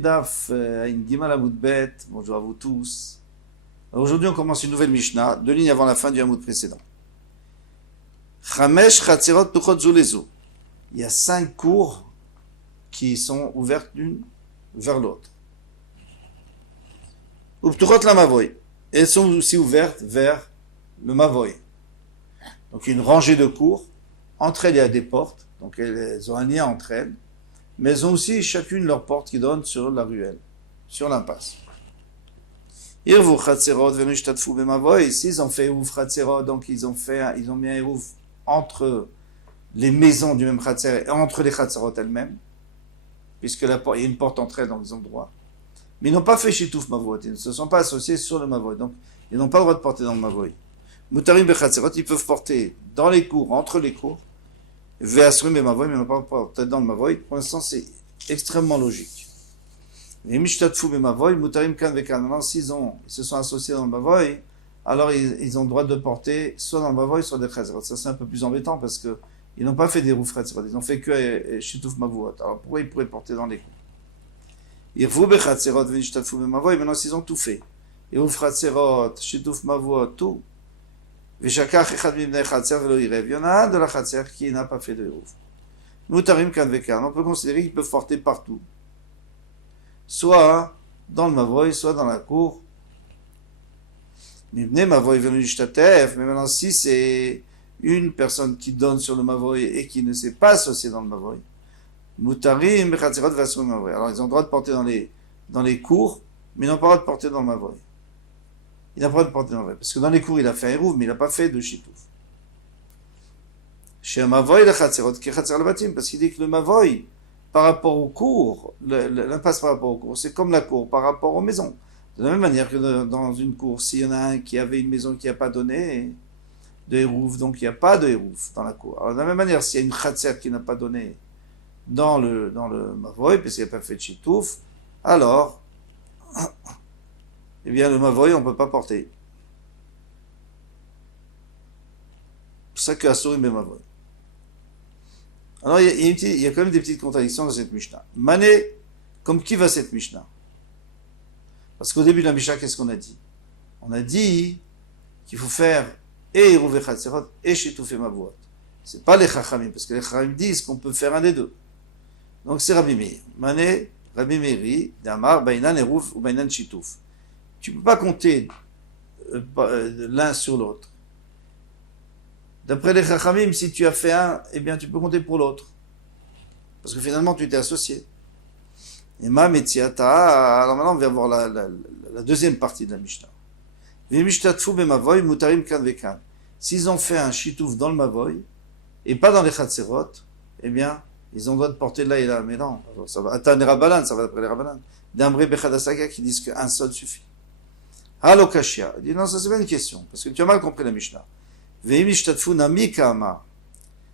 Deuxième daf, une Gimel Hamoud Bet. Bonjour à vous tous. Alors aujourd'hui, on commence une nouvelle Mishnah, 2 lignes avant la fin du Hamoud précédent. Chamesh Chatzerot Ptuchot Zulezu. Il y a 5 cours qui sont ouvertes l'une vers l'autre. Uptuchot la Mavoy. Elles sont aussi ouvertes vers le Mavoy. Donc une rangée de cours. Entre elles, il y a des portes. Donc elles ont un lien entre elles. Mais elles ont aussi chacune leur porte qui donne sur la ruelle, sur l'impasse. Irvu Chatzerot venu shtatfu b'mavoy. S'ils ont fait Eruv Chatzerot, donc ils ont mis un Eruv entre les maisons du même Chatzer et entre les Chatzerot elles-mêmes, puisque il y a une porte entre elles dans les endroits. Mais ils n'ont pas fait Shituf Mavoy, ils ne se sont pas associés sur le Mavoy, donc ils n'ont pas le droit de porter dans le Mavoy. Mutarim bechatzerot, ils peuvent porter dans les cours, entre les cours, ve'asrum et Mavoy, mais ils n'ont pas le droit de porter dans le Mavoy. Pour l'instant, c'est extrêmement logique. Les mishtatfu b'mavoy, mutarim kan ve'kan. Maintenant, s'ils se sont associés dans le Mavoy, alors ils ont le droit de porter soit dans le Mavoy, soit des chatzerot. Ça, c'est un peu plus embêtant parce que ils n'ont pas fait des roufs chatzerot, ils ont fait que Shituf Mavoy. Alors pourquoi ils pourraient porter dans les cours? Irvu bechatzerot ve'nishtatfu b'mavoy. Maintenant, s'ils ont tout fait, Eruv chatzerot, Shituf Mavoy, tout. V'shakach echad mibnei chatzer velo irev. Il y en a un de la chatzer qui n'a pas fait de Eruv. Mutarim kan ve'kan. On peut considérer qu'ils peuvent porter partout. Soit dans le Mavoy, soit dans la cour. Mibnei Mavoy venu shtatef. Mais maintenant, si c'est une personne qui donne sur le Mavoy et qui ne s'est pas associée dans le Mavoy, Mutarim bechatzerot ve'asrum Mavoy. Alors, ils ont le droit de porter dans les cours, mais ils n'ont pas le droit de porter dans le Mavoy. Il n'a pas le droit de porter dans le Mavoy. Parce que dans les cours, il a fait un Eruv, mais il n'a pas fait de Shituf. Chez un Mavoy, le Chatzerot, qui est Chatzer le Batim, parce qu'il dit que le Mavoy, par rapport aux cours, l'impasse par rapport aux cours, c'est comme la cour par rapport aux maisons. De la même manière que dans une cour, s'il y en a un qui avait une maison qui n'a pas donné de Eruv, donc il n'y a pas de Eruv dans la cour. Alors de la même manière, s'il y a une Chatzer qui n'a pas donné dans le Mavoy, parce qu'il n'a pas fait de Shituf, alors, eh bien le Mavoy, on ne peut pas porter. C'est pour ça que Asurim et Mavoy. Alors, il y a quand même des petites contradictions dans cette Mishnah. Mané, comme qui va cette Mishnah? Parce qu'au début de la Mishnah, qu'est-ce qu'on a dit? On a dit qu'il faut faire et Eruv et Chatzerot et Shituf et Mavoy. C'est pas les Chachamim, parce que les Chachamim disent qu'on peut faire un des deux. Donc c'est Rabbi Meir. Mané, Rabbi Meiri, Damar, Bainan Eruv ou Bainan Shituf. Tu ne peux pas compter l'un sur l'autre. D'après les Chachamim, si tu as fait un, eh bien tu peux compter pour l'autre. Parce que finalement tu t'es associé. Et ma metziata, alors maintenant on va voir la deuxième partie de la Mishnah. V'mishtatfu b'mavoy mutarim kan vekan. S'ils ont fait un shituf dans le mavoy, et pas dans les chatzerot, eh bien, ils ont le droit de porter là et là. Mais non, ça va. Attends, les Rabbanan, ça va d'après les Rabbanan. D'Amré Bechadasaga qui disent qu'un seul suffit. Halokashia. Il dit non, ça c'est pas une question. Parce que tu as mal compris la Mishnah. Ve'imishtatfu nami kama.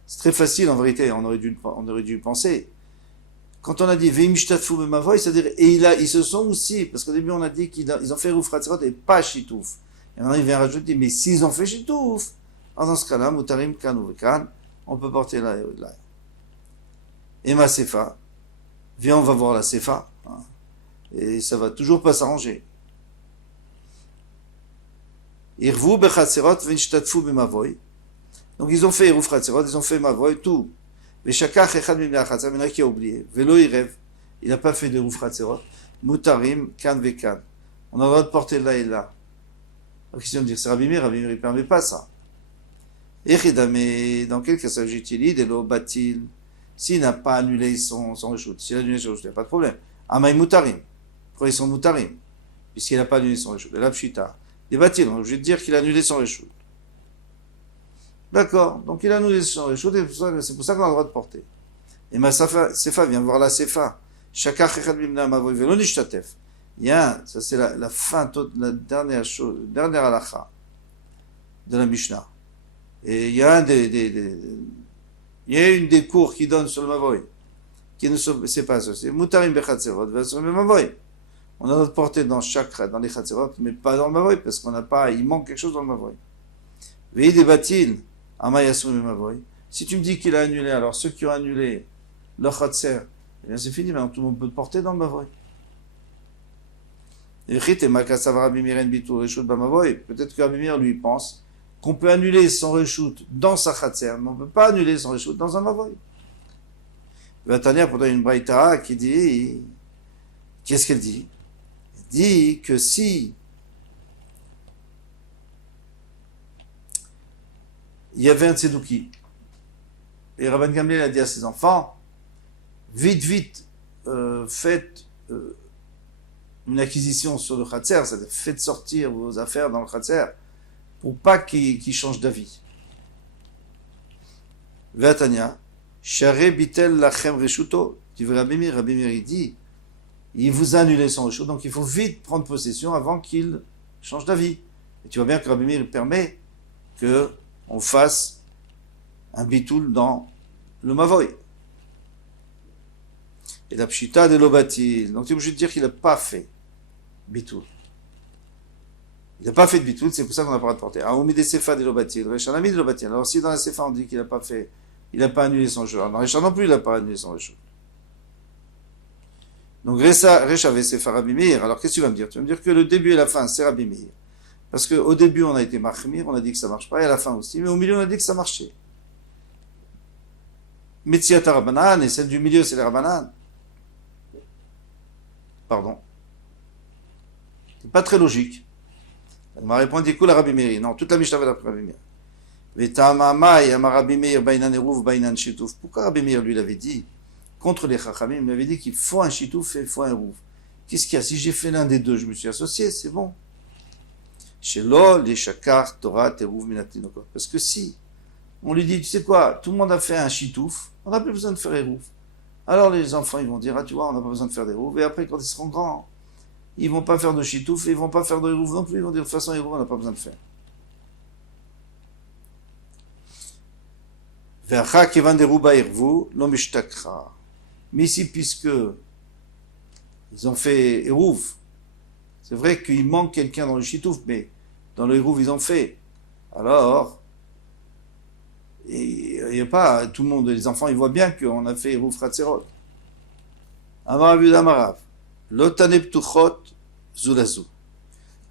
C'est très facile en vérité, on aurait dû penser. Quand on a dit Ve'imishtatfu b'mavoy, c'est-à-dire, et ils se sont aussi, parce qu'au début on a dit qu'ils ont fait Eruv Chatzerot et pas Shituf. Et maintenant il vient rajouter, mais s'ils ont fait Shituf, dans ce cas-là, Mutarim kan ou vekan, on peut porter là et là. Et ma Sefa, viens on va voir la Sefa, hein, et ça va toujours pas s'arranger. Irvu bechatzerot v'nishtatfu b'mavoy. Donc ils ont fait Eruv Chatzerot, ils ont fait Mavoy, tout. V'shakach echad mibnei hachatzer, mais il y en a qui a oublié. Velo irev, il n'a pas fait de Eruv Chatzerot. Mutarim kan vekan. On a le droit de porter là et là. La question de dire c'est Rabbi Meir il ne permet pas ça. Echidame, dans quel cas s'agit-il? De lo batil. S'il n'a pas annulé son reshoot, s'il a annulé son reshoot, il n'y a pas de problème. Amaï mutarim. Pourquoi ils sont mutarim? Puisqu'il n'a pas annulé son reshoot. Et là, pshita. Des batil, je vais te dire qu'il a annulé son reshoot. D'accord, donc il a annulé son reshoot, et c'est pour ça qu'on a le droit de porter. Et ma Sefa, viens voir la Sefa. Shakach echad mibnei mavoy velo nishtatef. Il y a, ça c'est la fin, la dernière chose, la dernière halakha de la Mishnah. Et il y a il y a une des cours qui donne sur le Mavoy, qui ne s'est pas associé. Mutarim bechatzerot, sur le Mavoy. On a notre portée dans les chatzerot, mais pas dans le Mavoy, parce qu'on n'a pas, il manque quelque chose dans le Mavoy. Veillez des batil, amayasum le Mavoy. Si tu me dis qu'il a annulé, alors ceux qui ont annulé leur chatzer, eh bien c'est fini, maintenant tout le monde peut le porter dans le Mavoy. Peut-être que Rabbi Meir lui pense qu'on peut annuler son reshoot dans sa khatser, mais on ne peut pas annuler son reshoot dans un mavoy. Tania, pourtant, une braïta qui dit, qu'est-ce qu'elle dit? Elle dit que si il y avait un tzedouki, et Rabban Gamliel a dit à ses enfants, vite, faites une acquisition sur le khatser, c'est-à-dire faites sortir vos affaires dans le khatser, pour pas qu'il change d'avis. Vatania, Share bitel lachem reshuto. Tu veux Rabbi Meir, il dit, il vous a annulé son reshut, donc il faut vite prendre possession avant qu'il change d'avis. Et tu vois bien que Rabbi Meir permet que on fasse un bitoul dans le mavoy. Et la pshita de l'obatil. Donc tu es obligé de dire qu'il n'a pas fait bitoul. Il n'a pas fait de bitoul, c'est pour ça qu'on n'a pas de porter. Alors, on met des sefa de l'obatil, Réchanami de l'obatil. Alors si dans la sefa on dit qu'il n'a pas fait, il n'a pas annulé son jeu. Dans Récha non plus, il n'a pas annulé son jeu. Donc Récha avait sefa Rabbi Meir. Alors qu'est-ce que tu vas me dire? Tu vas me dire que le début et la fin, c'est Rabbi Meir. Parce qu'au début, on a été machmir, on a dit que ça marche pas, et à la fin aussi. Mais au milieu, on a dit que ça marchait. Metziat Rabbanan, et celle du milieu, c'est les Rabbanan. Pardon. C'est pas très logique. Elle m'a répondu, écoute, la Rabbi Meir. Non, toute la Mishnah va d'après Rabbi Meir. Pourquoi Rabbi Meir lui l'avait dit contre les Chachamim, il m'avait dit qu'il faut un chitouf et il faut un eruv. Qu'est-ce qu'il y a? Si j'ai fait l'un des deux, je me suis associé, c'est bon. Shelo, les shakar, Torah, teruv, minatinokot. Parce que si on lui dit, tu sais quoi, tout le monde a fait un chitouf, on n'a plus besoin de faire eruv. Alors les enfants, ils vont dire, ah tu vois, on n'a pas besoin de faire des eruv. Et après, quand ils seront grands, ils vont pas faire de chitouf et ils vont pas faire de eruv non plus. Ils vont dire, de toute façon, eruv, on n'a pas besoin de faire. Mais ici, puisque ils ont fait eruv, c'est vrai qu'il manque quelqu'un dans le chitouf, mais dans le eruv, ils ont fait. Alors, il n'y a pas tout le monde, les enfants, ils voient bien qu'on a fait eruv chatzerot. Amar Rav Yehuda Amarav, lotane ptuchot zulazu.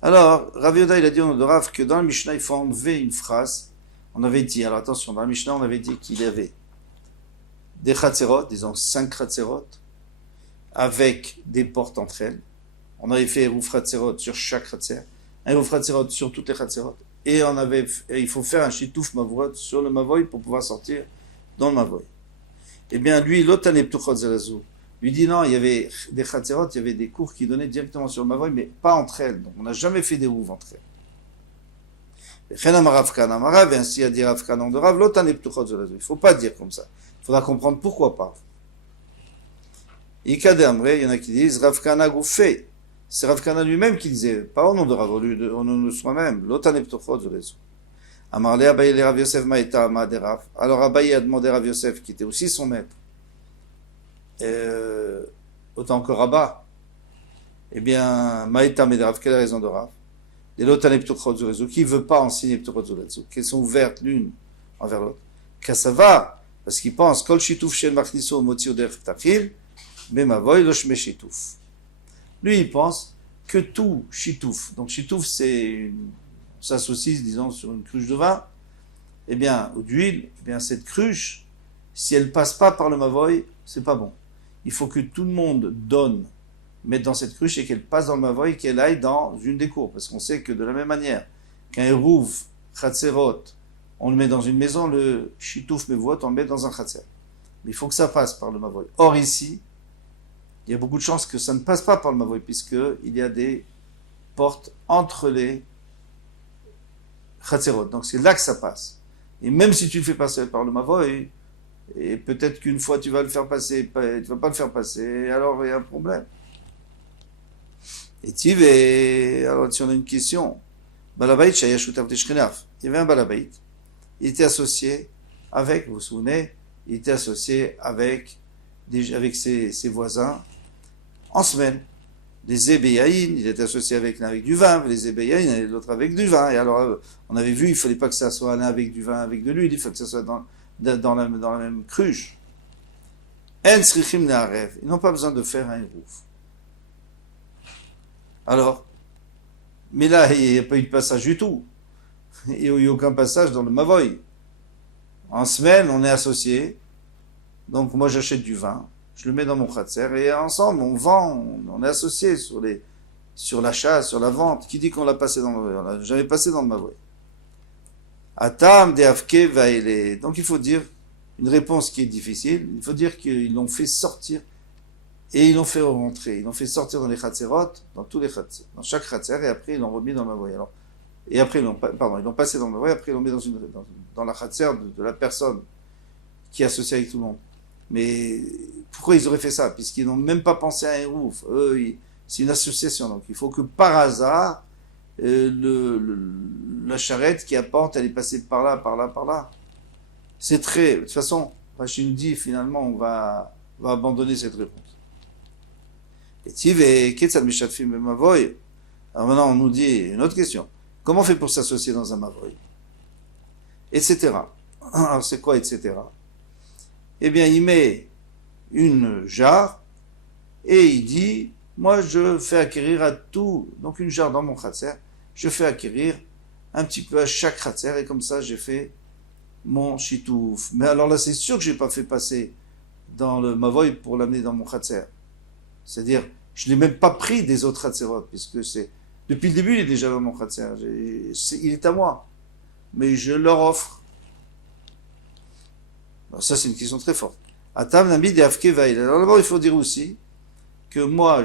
Alors, Rav Yehuda, il a dit au nom de Rav que dans le Mishnah, il faut enlever une phrase. On avait dit, alors attention, dans le Mishnah, on avait dit qu'il y avait des chatzerot, disons 5 chatzerot, avec des portes entre elles. On avait fait eruv chatzerot sur chaque chatzer, un eruv chatzerot sur toutes les chatzerot, et il faut faire un shitouf mavroot sur le mavoy pour pouvoir sortir dans le mavoy. Eh bien, lui, l'otane ptuchot zelazu, lui dit non, il y avait des chatzerot, il y avait des cours qui donnaient directement sur le mavoy, mais pas entre elles. Donc, on n'a jamais fait des eruv entre elles. Et ainsi a dit Rav Kanan de Rav, l'otane ptuchot zelazu. Il ne faut pas dire comme ça. Il faudra comprendre pourquoi pas. Ikade Amre, il y en a qui disent Rav Kana Goufé. C'est Rav Kana lui-même qui disait, pas au nom de Rav, au nom de soi-même, l'otane ptuchot zelazu. Amarle Abaye le Rav Yosef Maïta Ama de Rav. Alors Abaye a demandé à Rav Yosef, qui était aussi son maître, autant que Rabat, eh bien, Maïta de Rav, quelle est la raison de Rav? Et l'otane ptuchot zelazu, qui ne veut pas enseigner ptuchot zelazu, qu'elles sont ouvertes l'une envers l'autre. Kassava, parce qu'il pense, kol shitouf shel machniso motzi odech ptachim, bemavoy lo shme shitouf. Lui, il pense que tout shitouf, donc shitouf, c'est on s'associe, disons, sur une cruche de vin, eh bien, ou d'huile, eh bien, cette cruche, si elle passe pas par le mavoy, c'est pas bon. Il faut que tout le monde donne, mette dans cette cruche et qu'elle passe dans le mavoy, qu'elle aille dans une des cours. Parce qu'on sait que de la même manière qu'un eruv, chatzerot, on le met dans une maison, le shitouf mevot, on le met dans un chatzer. Mais il faut que ça passe par le mavoy. Or ici, il y a beaucoup de chances que ça ne passe pas par le mavoy, puisqu'il y a des portes entre les chatzerot. Donc c'est là que ça passe. Et même si tu le fais passer par le mavoy, et peut-être qu'une fois tu vas le faire passer, tu ne vas pas le faire passer, alors il y a un problème. Et alors si on a une question, Balabait Shayashutav Teshkenaf, il y avait un Balabait, il était associé avec, vous vous souvenez, il était associé avec ses voisins en semaine. Les Ébéaïn, il était associé avec l'un avec du vin, les Ébéaïn et l'autre avec du vin. Et alors, on avait vu, il ne fallait pas que ça soit l'un avec du vin, avec de l'huile, il faut que ça soit dans la même cruche. En srichim ne'arev, ils n'ont pas besoin de faire un eruv. Alors, mais là, il n'y a pas eu de passage du tout. Il n'y a eu aucun passage dans le Mavoy. En semaine, on est associés. Donc moi, j'achète du vin, je le mets dans mon khatser et ensemble, on vend, on est associés sur l'achat, sur la vente. Qui dit qu'on l'a passé dans le Mavoy? On l'a jamais passé dans le Mavoy. Atam de Avke Vaele. Donc il faut dire une réponse qui est difficile. Il faut dire qu'ils l'ont fait sortir et ils l'ont fait rentrer. Ils l'ont fait sortir dans les khatserot, dans tous les khatser, dans chaque khatser, et après ils l'ont remis dans le Mavoy. Alors, et après ils l'ont passé dans le Mavoy, après ils l'ont mis dans la khatser de la personne qui est associée avec tout le monde. Mais pourquoi ils auraient fait ça? Puisqu'ils n'ont même pas pensé à un rouf. Eux, c'est une association. Donc il faut que par hasard, la charrette qui apporte, elle est passée par là, par là, par là. C'est très... De toute façon, Rachid nous dit, finalement, on va abandonner cette réponse. Et Tive, Ketzal Mishatfim Mavoy. Alors maintenant, on nous dit une autre question. Comment on fait pour s'associer dans un Mavoy? Etc. Alors c'est quoi, etc.? Eh bien, il met une jarre et il dit, moi, je fais acquérir à tout, donc une jarre dans mon khatser, je fais acquérir un petit peu à chaque khatser et comme ça, j'ai fait mon chitouf. Mais alors là, c'est sûr que j'ai pas fait passer dans le mavoy pour l'amener dans mon khatser. C'est-à-dire, je l'ai même pas pris des autres khatserot, puisque c'est, depuis le début, il est déjà dans mon khatser. Il est à moi. Mais je leur offre. Alors ça, c'est une question très forte. Atam Nami de Afke Vail. Alors d'abord, il faut dire aussi que moi,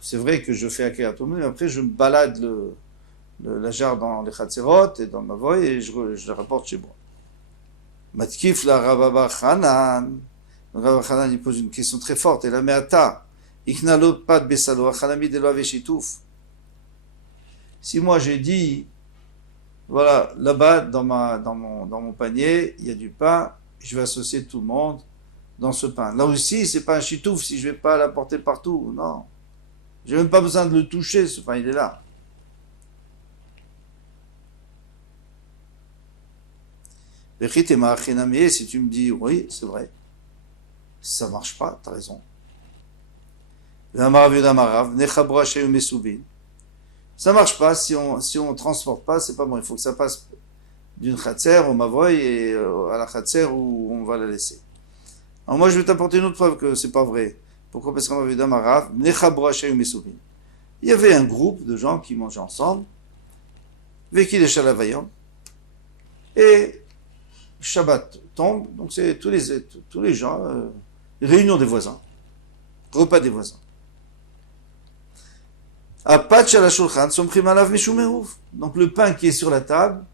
c'est vrai que je fais acquérir à tout le monde, mais après, je me balade la jarre dans les khatserot et dans le mavoy et je la rapporte chez moi. Matkif la Rababa Hanan. Rababa Hanan, il pose une question très forte. Et la meata. Iknalo pat besalo. Achanami de loave shitouf. Si moi j'ai dit, voilà, là-bas, dans mon panier, il y a du pain, je vais associer tout le monde dans ce pain. Là aussi, c'est pas un chitouf si je vais pas l'apporter partout. Non. J'ai même pas besoin de le toucher, ce pain, il est là. Si tu me dis, oui, c'est vrai, ça marche pas, t'as raison. Ça marche pas, si on transporte pas, c'est pas bon, il faut que ça passe d'une khatser au mavoy et à la khatser où on va la laisser. Alors moi, je vais t'apporter une autre preuve que c'est pas vrai. Pourquoi? Parce qu'on va vu d'Amarav, il y avait un groupe de gens qui mangeaient ensemble, Veki les Shalavayam, et Shabbat tombe, donc c'est tous les gens, réunion des voisins, repas des voisins. Donc le pain qui est sur la table,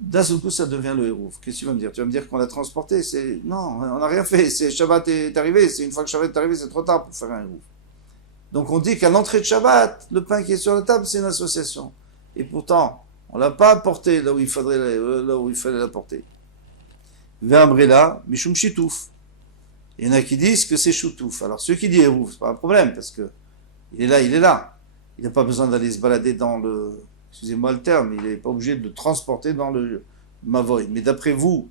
d'un seul coup ça devient le hérouf. Qu'est-ce que tu vas me dire? Tu vas me dire qu'on l'a transporté? Non, on n'a rien fait. Shabbat est arrivé. C'est une fois que Shabbat est arrivé, c'est trop tard pour faire un hérouf. Donc on dit qu'à l'entrée de Shabbat, le pain qui est sur la table, c'est une association. Et pourtant, on l'a pas apporté là où il fallait l'apporter. Ve'amrela mishum shitouf. Il y en a qui disent que c'est choutouf. Alors ceux qui disent hérouf, c'est pas un problème parce que il est là. Il n'a pas besoin d'aller se balader dans excusez-moi le terme, il n'est pas obligé de le transporter dans le mavoy. Mais d'après vous,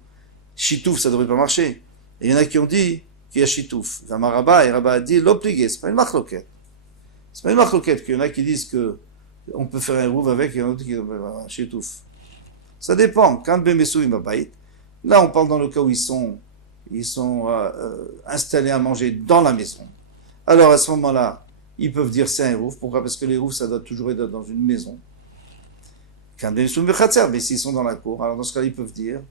chitouf, ça ne devrait pas marcher. Et il y en a qui ont dit qu'il y a chitouf. Vamaraba, et Rabba a dit l'obligé, c'est pas une machloquette. C'est pas une machloquette qu'il y en a qui disent que on peut faire un rouve avec, et il y en a d'autres qui disent chitouf. Ça dépend. Quand Bemessou Imabait, là on parle dans le cas où ils sont installés à manger dans la maison. Alors à ce moment-là, ils peuvent dire c'est un rouf. Pourquoi? Parce que les roufs, ça doit toujours être dans une maison. Mais s'ils sont dans la cour, alors dans ce cas-là, ils peuvent dire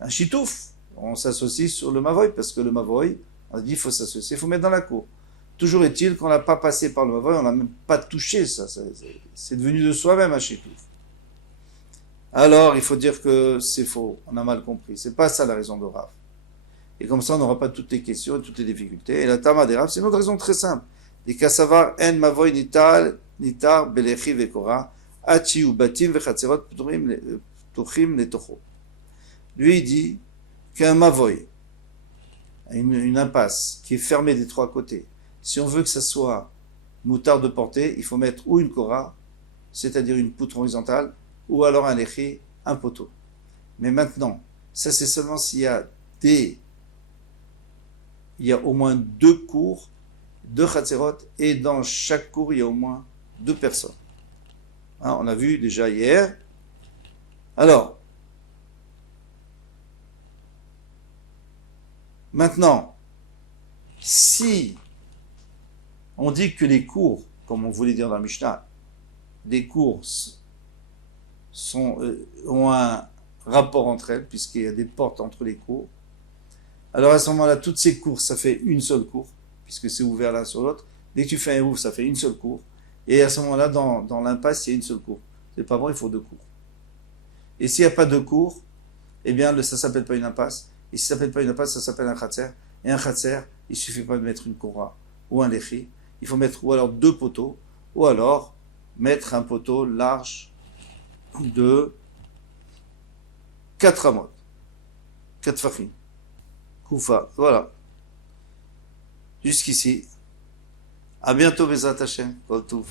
un chitouf. On s'associe sur le mavoy, parce que le mavoy, on a dit il faut s'associer, il faut mettre dans la cour. Toujours est-il qu'on n'a pas passé par le mavoy, on n'a même pas touché ça. C'est devenu de soi-même un chitouf. Alors, il faut dire que c'est faux. On a mal compris. C'est pas ça la raison de Rav. Et comme ça, on n'aura pas toutes les questions et toutes les difficultés. Et la Tama des Rav, c'est une autre raison très simple. Les Kassavar en mavoy nitar belechi vekora achi ou batim vechatserot ptuchim letocho. Lui, il dit qu'un mavoy, une impasse qui est fermée des trois côtés, si on veut que ça soit moutard de portée, il faut mettre ou une kora, c'est-à-dire une poutre horizontale, ou alors un lechi, un poteau. Mais maintenant, ça c'est seulement s'il y a au moins deux cours, deux chatzerot, et dans chaque cours il y a au moins deux personnes. Hein, on a vu déjà hier. Alors, maintenant, si on dit que les cours, comme on voulait dire dans la Mishnah, des cours ont un rapport entre elles, puisqu'il y a des portes entre les cours, alors à ce moment-là, toutes ces cours, ça fait une seule cour, puisque c'est ouvert l'un sur l'autre. Dès que tu fais un ouvre, ça fait une seule cour. Et à ce moment-là, dans l'impasse, il y a une seule cour. C'est pas bon, il faut deux cours. Et s'il n'y a pas deux cours, eh bien, ça s'appelle pas une impasse. Et si ça s'appelle pas une impasse, ça s'appelle un khatser. Et un khatser, il suffit pas de mettre une kora ou un lechi. Il faut mettre ou alors deux poteaux, ou alors mettre un poteau large de 4 amot, 4 fachim. Koufa, voilà. Jusqu'ici. À bientôt, Bezat Hashem. Kol Tov.